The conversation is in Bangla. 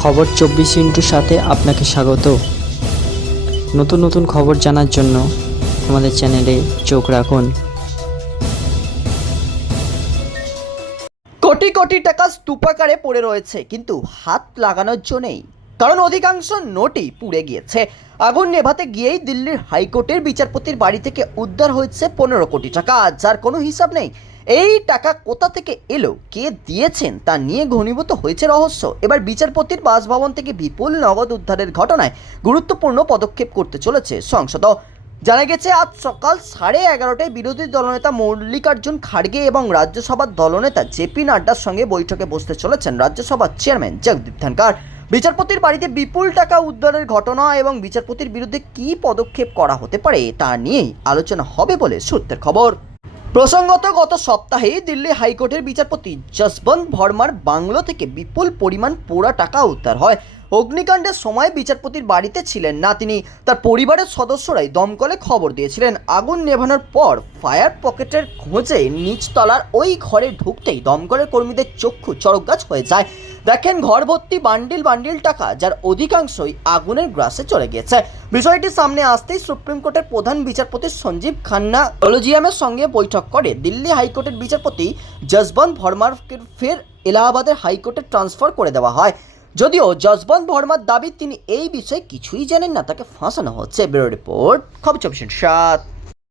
খবর চব্বিশ ইন্টুর সাথে আপনাকে স্বাগত। নতুন নতুন খবর জানার জন্য আমাদের চ্যানেলে চোখ রাখুন। কোটি কোটি টাকা স্তূপাকারে পড়ে রয়েছে, কিন্তু হাত লাগানোর জন্যেই কারণ অধিকাংশ নোটই পুড়ে গিয়েছে। আগুন নেভাতে গিয়েই দিল্লির হাইকোর্টের বিচারপতির বাড়ি থেকে উদ্ধার হয়েছে পনেরো কোটি টাকা। যার কোনো হিসাব নেই। এই টাকা কোথা থেকে এলো? কে দিয়েছেন? তা নিয়ে ঘনীভূত হয়েছে রহস্য। এবার বিচারপতির বাসভবন থেকে বিপুল নগদ উদ্ধারের ঘটনায় গুরুত্বপূর্ণ পদক্ষেপ করতে চলেছে সংসদ। জানা গেছে, আজ সকাল সাড়ে এগারোটায় বিরোধী দলনেতা মল্লিকার্জুন খাড়গে এবং রাজ্যসভার দলনেতা জেপি নাড্ডার সঙ্গে বৈঠকে বসতে চলেছেন রাজ্যসভার চেয়ারম্যান জগদীপ ধনকার বিচারপতির বাড়িতে বিপুল টাকা উদ্ধারের ঘটনা এবং বিচারপতির বিরুদ্ধে কি পদক্ষেপ করা হতে পারে তা নিয়েই আলোচনা হবে বলে সূত্রের খবর। প্রসঙ্গত, গত সপ্তাহে দিল্লি হাইকোর্টের বিচারপতি যশবন্ত ভর্মার বাংলো থেকে বিপুল পরিমাণ পোড়া টাকা উদ্ধার হয়। অগ্নিকাণ্ডের সময় বিচারপতির বাড়িতে ছিলেন না তিনি। তার পরিবারের সদস্যরাই দমকলে খবর দিয়েছিলেন। আগুন নেভানোর পর ফায়ার পকেটের খোঁজে নিচতলার ওই ঘরে ঢুকতেই দমকলের কর্মীদের চক্ষু চড়কগাছ হয়ে যায়। দেখেন ঘর ভর্তি বান্ডিল বান্ডিল টাকা, যার অধিকাংশই আগুনের গ্রাসে চলে গিয়েছে। বিষয়টি সামনে আসতেই সুপ্রিম কোর্টের প্রধান বিচারপতি সঞ্জীব খান্না কলোজিয়ামের সঙ্গে বৈঠক করে। দিল্লি হাইকোর্টের বিচারপতি যশবন্ত ভর্মাকে ফের এলাহাবাদের হাইকোর্টে ট্রান্সফার করে দেওয়া হয়। যদিও যশবন্ত ভর্মার দাবি, তিনি এই বিষয়ে কিছুই জানেন না, তাকে ফাঁসানো হচ্ছে, ব্যুরো রিপোর্ট, খবর চব্বিশ সাত।